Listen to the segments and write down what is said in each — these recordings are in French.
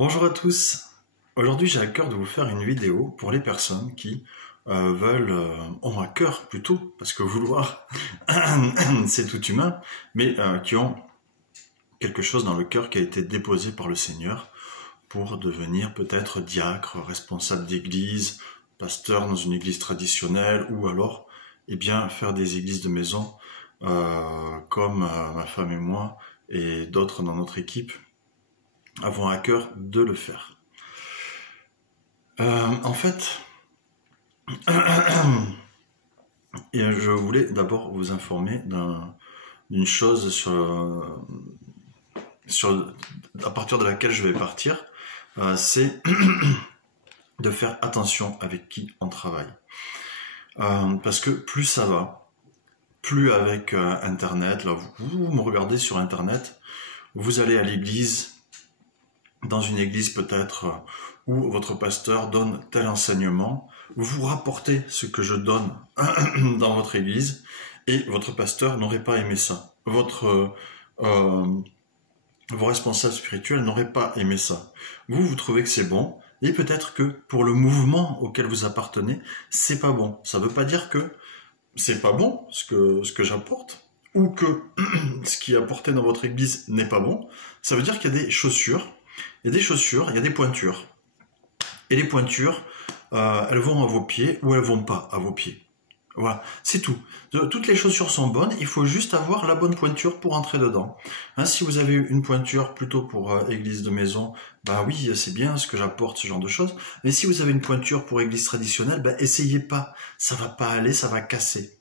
Bonjour à tous. Aujourd'hui, j'ai à cœur de vous faire une vidéo pour les personnes qui ont à cœur plutôt, parce que vouloir, c'est tout humain, mais qui ont quelque chose dans le cœur qui a été déposé par le Seigneur pour devenir peut-être diacre, responsable d'église, pasteur dans une église traditionnelle, ou alors, faire des églises de maison, comme ma femme et moi, et d'autres dans notre équipe, avons à cœur de le faire. En fait, je voulais d'abord vous informer d'une chose à partir de laquelle je vais partir, c'est de faire attention avec qui on travaille. Parce que plus ça va, plus avec Internet, là vous me regardez sur Internet, vous allez à l'église, dans une église peut-être où votre pasteur donne tel enseignement, vous rapportez ce que je donne dans votre église et votre pasteur n'aurait pas aimé ça. Vos responsables spirituels n'auraient pas aimé ça. Vous trouvez que c'est bon et peut-être que pour le mouvement auquel vous appartenez, c'est pas bon. Ça veut pas dire que c'est pas bon ce que j'apporte ou que ce qui est apporté dans votre église n'est pas bon. Ça veut dire qu'il y a des chaussures. Il y a des chaussures, il y a des pointures. Et les pointures, elles vont à vos pieds ou elles vont pas à vos pieds. Voilà, c'est tout. Toutes les chaussures sont bonnes, il faut juste avoir la bonne pointure pour entrer dedans. Hein, si vous avez une pointure plutôt pour église de maison, bah oui, c'est bien ce que j'apporte, ce genre de choses. Mais si vous avez une pointure pour église traditionnelle, bah essayez pas. Ça va pas aller, ça va casser.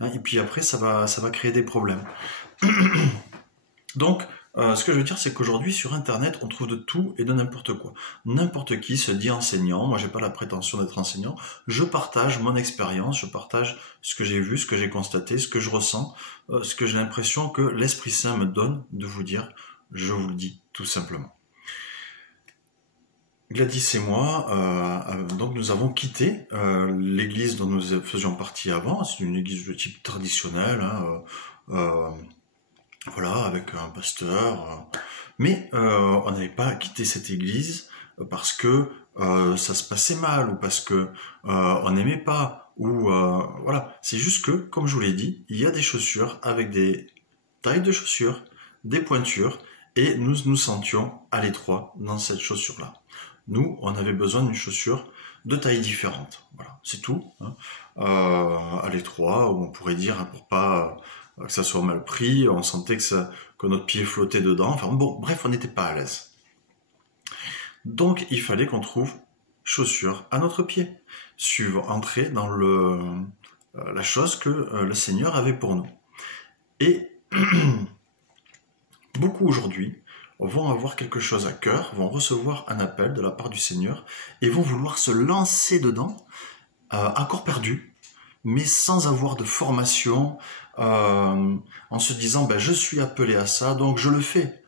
Hein, et puis après, ça va créer des problèmes. Donc, ce que je veux dire, c'est qu'aujourd'hui, sur Internet, on trouve de tout et de n'importe quoi. N'importe qui se dit enseignant. Moi, j'ai pas la prétention d'être enseignant. Je partage mon expérience, je partage ce que j'ai vu, ce que j'ai constaté, ce que je ressens, ce que j'ai l'impression que l'Esprit Saint me donne de vous dire. Je vous le dis, tout simplement. Gladys et moi, donc nous avons quitté l'église dont nous faisions partie avant. C'est une église de type traditionnel, voilà, avec un pasteur. Mais on n'avait pas quitté cette église parce que ça se passait mal ou parce que on n'aimait pas. Ou voilà, c'est juste que, comme je vous l'ai dit, il y a des chaussures avec des tailles de chaussures, des pointures, et nous nous sentions à l'étroit dans cette chaussure-là. Nous, on avait besoin d'une chaussure de taille différente. Voilà, c'est tout. Hein. À l'étroit, on pourrait dire, pour pas que ça soit mal pris, on sentait que notre pied flottait dedans, enfin bon, bref, on n'était pas à l'aise. Donc il fallait qu'on trouve chaussures à notre pied, entrer dans la chose que le Seigneur avait pour nous. Et beaucoup aujourd'hui vont avoir quelque chose à cœur, vont recevoir un appel de la part du Seigneur et vont vouloir se lancer dedans, à corps perdu, mais sans avoir de formation, en se disant je suis appelé à ça, donc je le fais.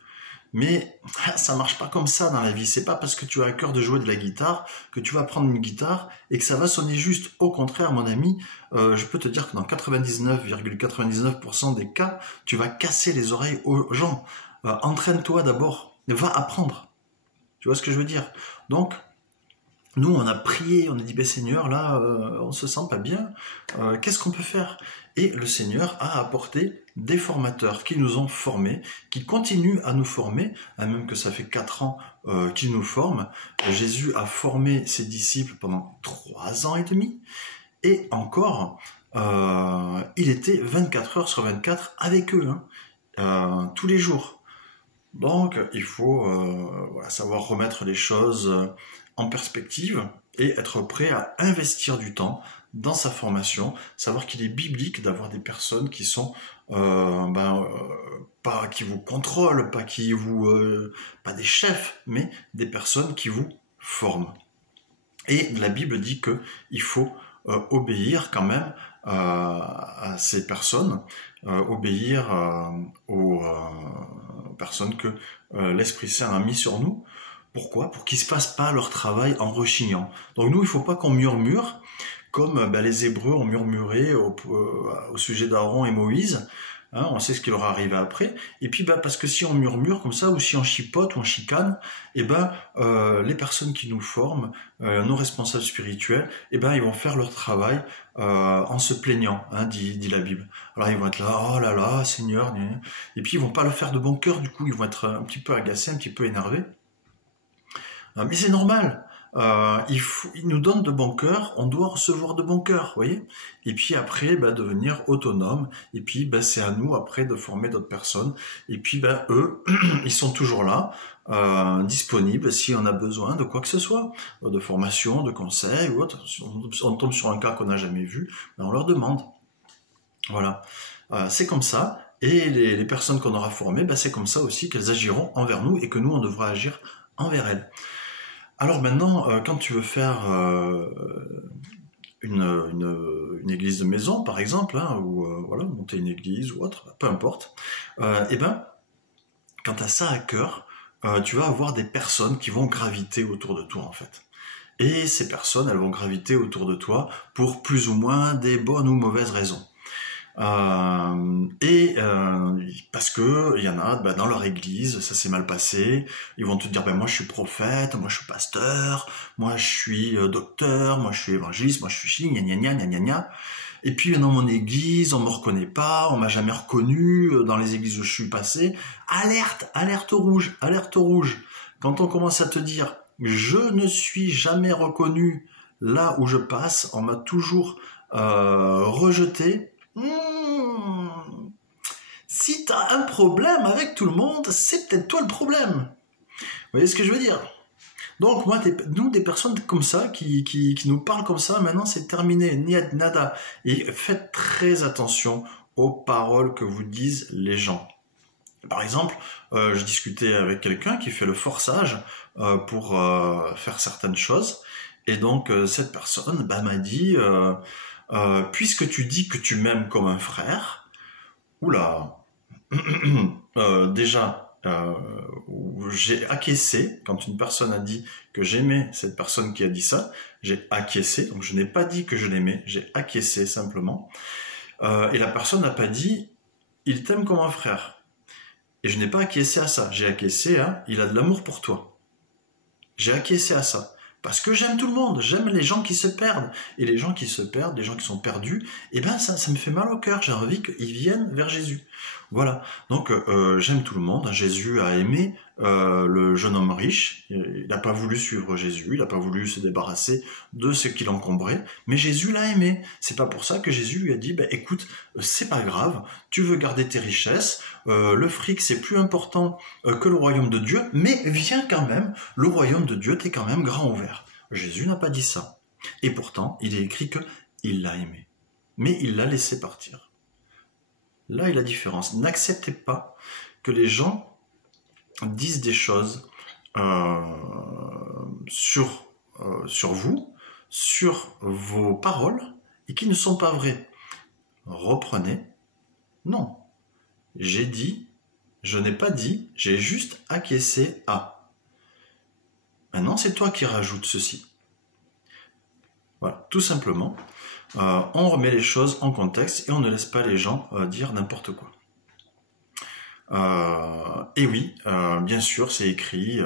Mais ça marche pas comme ça dans la vie. C'est pas parce que tu as à cœur de jouer de la guitare que tu vas prendre une guitare et que ça va sonner juste. Au contraire, mon ami, je peux te dire que dans 99,99% des cas, tu vas casser les oreilles aux gens. Entraîne-toi d'abord, va apprendre. Tu vois ce que je veux dire? Donc, nous, on a prié, on a dit, Seigneur, là, on se sent pas bien, qu'est-ce qu'on peut faire? Et le Seigneur a apporté des formateurs qui nous ont formés, qui continuent à nous former, même que ça fait 4 ans qu'ils nous forment. Jésus a formé ses disciples pendant 3 ans et demi, et encore, il était 24 heures sur 24 avec eux, tous les jours. Donc, il faut savoir remettre les choses en perspective et être prêt à investir du temps dans sa formation, savoir qu'il est biblique d'avoir des personnes qui sont pas qui vous contrôlent, pas des chefs, mais des personnes qui vous forment. Et la Bible dit que il faut obéir quand même à ces personnes, obéir aux personnes que l'Esprit Saint a mis sur nous. Pourquoi? Pour qu'ils ne se fassent pas leur travail en rechignant. Donc nous, il ne faut pas qu'on murmure, comme les Hébreux ont murmuré au sujet d'Aaron et Moïse, hein, on sait ce qui leur est arrivé après, et puis parce que si on murmure comme ça, ou si on chipote, ou on chicane, les personnes qui nous forment, nos responsables spirituels, ils vont faire leur travail en se plaignant, hein, dit la Bible. Alors ils vont être là, oh là là, Seigneur, et puis ils vont pas le faire de bon cœur, du coup ils vont être un petit peu agacés, un petit peu énervés. Mais c'est normal. Il nous donne de bon cœur, on doit recevoir de bon cœur, vous voyez. Et puis après, devenir autonome. Et puis, c'est à nous après de former d'autres personnes. Et puis, eux, ils sont toujours là, disponibles si on a besoin de quoi que ce soit, de formation, de conseils ou autre. Si on tombe sur un cas qu'on n'a jamais vu, on leur demande. Voilà. C'est comme ça. Et les personnes qu'on aura formées, c'est comme ça aussi qu'elles agiront envers nous et que nous, on devra agir envers elles. Alors maintenant, quand tu veux faire une église de maison, par exemple, hein, ou monter une église ou autre, peu importe, quand tu as ça à cœur, tu vas avoir des personnes qui vont graviter autour de toi, en fait. Et ces personnes, elles vont graviter autour de toi pour plus ou moins des bonnes ou mauvaises raisons. Parce que il y en a dans leur église, ça s'est mal passé, ils vont te dire moi je suis prophète, moi je suis pasteur, moi je suis docteur, moi je suis évangéliste, moi je suis gna gna gna gna gna gna. Et puis dans mon église, on me reconnaît pas, on m'a jamais reconnu dans les églises où je suis passé. Alerte rouge, alerte rouge. Quand on commence à te dire je ne suis jamais reconnu là où je passe, on m'a toujours rejeté. Si t'as un problème avec tout le monde, c'est peut-être toi le problème. Vous voyez ce que je veux dire? Donc moi, nous, des personnes comme ça, qui nous parlent comme ça, maintenant c'est terminé, niet nada. Et faites très attention aux paroles que vous disent les gens. Par exemple, je discutais avec quelqu'un qui fait le forçage pour faire certaines choses. Et donc cette personne m'a dit... puisque tu dis que tu m'aimes comme un frère, oula, déjà, j'ai acquiescé, quand une personne a dit que j'aimais cette personne qui a dit ça, j'ai acquiescé, donc je n'ai pas dit que je l'aimais, j'ai acquiescé simplement, et la personne n'a pas dit, il t'aime comme un frère, et je n'ai pas acquiescé à ça, j'ai acquiescé à, il a de l'amour pour toi, j'ai acquiescé à ça. Parce que j'aime tout le monde, j'aime les gens qui se perdent. Et les gens qui se perdent, les gens qui sont perdus, ça me fait mal au cœur. J'ai envie qu'ils viennent vers Jésus. Voilà. Donc j'aime tout le monde. Jésus a aimé le jeune homme riche. Il n'a pas voulu suivre Jésus, il n'a pas voulu se débarrasser de ce qui l'encombrait. Mais Jésus l'a aimé. C'est pas pour ça que Jésus lui a dit, écoute, c'est pas grave, tu veux garder tes richesses, le fric c'est plus important que le royaume de Dieu, mais viens quand même, le royaume de Dieu t'est quand même grand ouvert. Jésus n'a pas dit ça. Et pourtant, il est écrit que il l'a aimé. Mais il l'a laissé partir. Là est la différence. N'acceptez pas que les gens disent des choses sur vous, sur vos paroles, et qui ne sont pas vraies. Reprenez. Non. J'ai dit, je n'ai pas dit, j'ai juste acquiescé à. Maintenant, c'est toi qui rajoutes ceci. Voilà, tout simplement. On remet les choses en contexte et on ne laisse pas les gens dire n'importe quoi. Et oui, bien sûr, c'est écrit,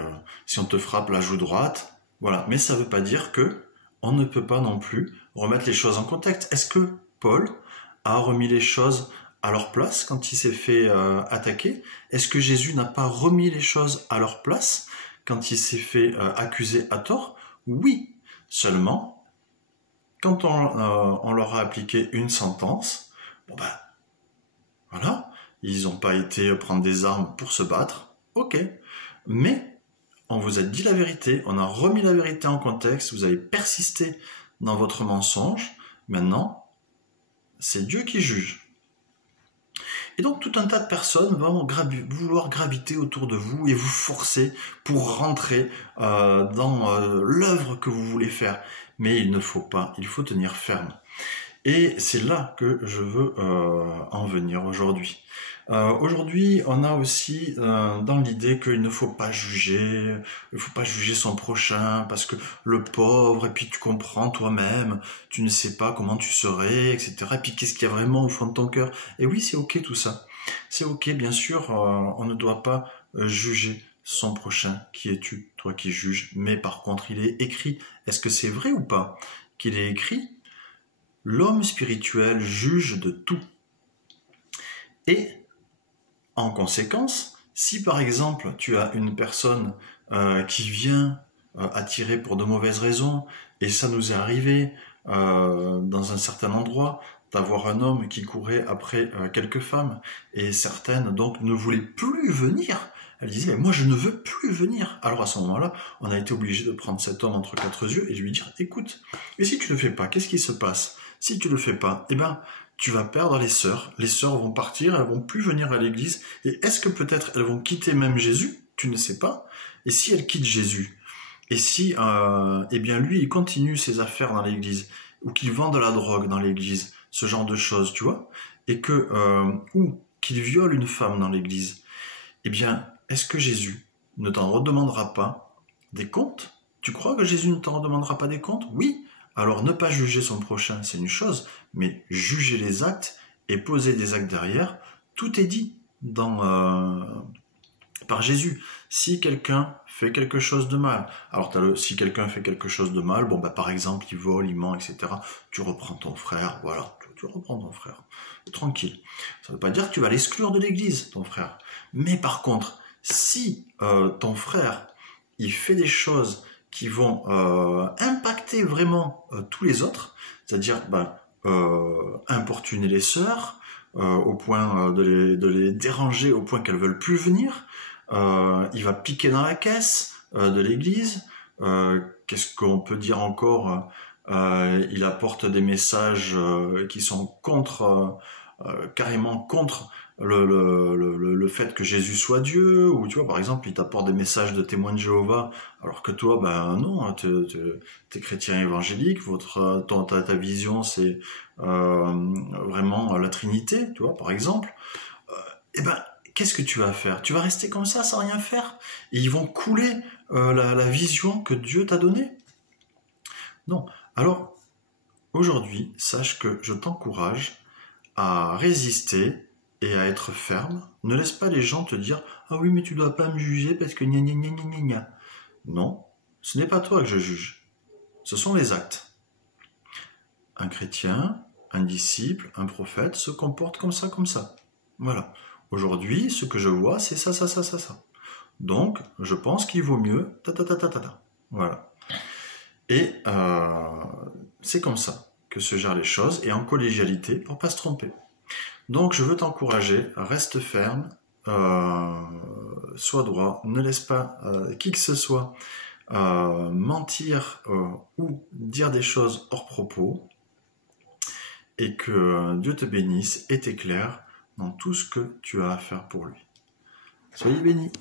si on te frappe la joue droite, voilà. Mais ça ne veut pas dire que on ne peut pas non plus remettre les choses en contexte. Est-ce que Paul a remis les choses à leur place quand il s'est fait attaquer? Est-ce que Jésus n'a pas remis les choses à leur place quand il s'est fait accuser à tort? Oui, seulement, quand on leur a appliqué une sentence, voilà, ils n'ont pas été prendre des armes pour se battre, ok, mais on vous a dit la vérité, on a remis la vérité en contexte, vous avez persisté dans votre mensonge, maintenant, c'est Dieu qui juge. Et donc tout un tas de personnes vont vouloir graviter autour de vous et vous forcer pour rentrer dans l'œuvre que vous voulez faire. Mais il ne faut pas, il faut tenir ferme. Et c'est là que je veux en venir aujourd'hui. Aujourd'hui, on a aussi dans l'idée qu'il ne faut pas juger, il ne faut pas juger son prochain parce que le pauvre, et puis tu comprends toi-même, tu ne sais pas comment tu serais, etc. Et puis qu'est-ce qu'il y a vraiment au fond de ton cœur? Et oui, c'est ok tout ça. C'est ok, bien sûr, on ne doit pas juger son prochain. Qui es-tu, toi qui juges? Mais par contre, il est écrit, est-ce que c'est vrai ou pas qu'il est écrit, l'homme spirituel juge de tout. Et en conséquence, si par exemple tu as une personne qui vient attirer pour de mauvaises raisons, et ça nous est arrivé dans un certain endroit, d'avoir un homme qui courait après quelques femmes, et certaines donc ne voulaient plus venir. Elle disait, mais moi je ne veux plus venir. Alors à ce moment-là, on a été obligé de prendre cet homme entre quatre yeux et de lui dire, écoute, et si tu le fais pas, qu'est-ce qui se passe? Si tu le fais pas, eh ben, tu vas perdre les sœurs vont partir, elles vont plus venir à l'église, et est-ce que peut-être elles vont quitter même Jésus? Tu ne sais pas. Et si elles quittent Jésus, et si, eh bien lui, il continue ses affaires dans l'église, ou qu'il vend de la drogue dans l'église, ce genre de choses, tu vois, et que, ou qu'il viole une femme dans l'église, eh bien, est-ce que Jésus ne t'en redemandera pas des comptes? Tu crois que Jésus ne t'en redemandera pas des comptes? Oui. Alors ne pas juger son prochain, c'est une chose, mais juger les actes et poser des actes derrière, tout est dit par Jésus. Si quelqu'un fait quelque chose de mal, alors si quelqu'un fait quelque chose de mal, bon bah par exemple il vole, il ment, etc. Tu reprends ton frère, voilà, tu reprends ton frère, tranquille. Ça ne veut pas dire que tu vas l'exclure de l'église, ton frère. Mais par contre, si ton frère il fait des choses qui vont impacter vraiment tous les autres, c'est-à-dire importuner les sœurs au point de les déranger au point qu'elles veulent plus venir. Il va piquer dans la caisse de l'église. Qu'est-ce qu'on peut dire encore? Il apporte des messages qui sont carrément contre le fait que Jésus soit Dieu, ou tu vois, par exemple, il t'apporte des messages de témoins de Jéhovah, alors que toi, ben non, t'es chrétien évangélique, ta vision, c'est vraiment la Trinité, tu vois, par exemple. Eh ben, qu'est-ce que tu vas faire? Tu vas rester comme ça sans rien faire? Et ils vont couler la vision que Dieu t'a donnée? Non. Alors, aujourd'hui, sache que je t'encourage à résister et à être ferme. Ne laisse pas les gens te dire « Ah oui, mais tu dois pas me juger parce que gna gna gna gna gna gna. » Non, ce n'est pas toi que je juge. Ce sont les actes. Un chrétien, un disciple, un prophète se comporte comme ça, comme ça. Voilà. Aujourd'hui, ce que je vois, c'est ça, ça, ça, ça, ça. Donc, je pense qu'il vaut mieux ta ta ta ta ta ta. Voilà. Et c'est comme ça que se gèrent les choses, et en collégialité pour pas se tromper. Donc je veux t'encourager, reste ferme, sois droit, ne laisse pas qui que ce soit mentir ou dire des choses hors propos, et que Dieu te bénisse et t'éclaire dans tout ce que tu as à faire pour lui. Soyez bénis.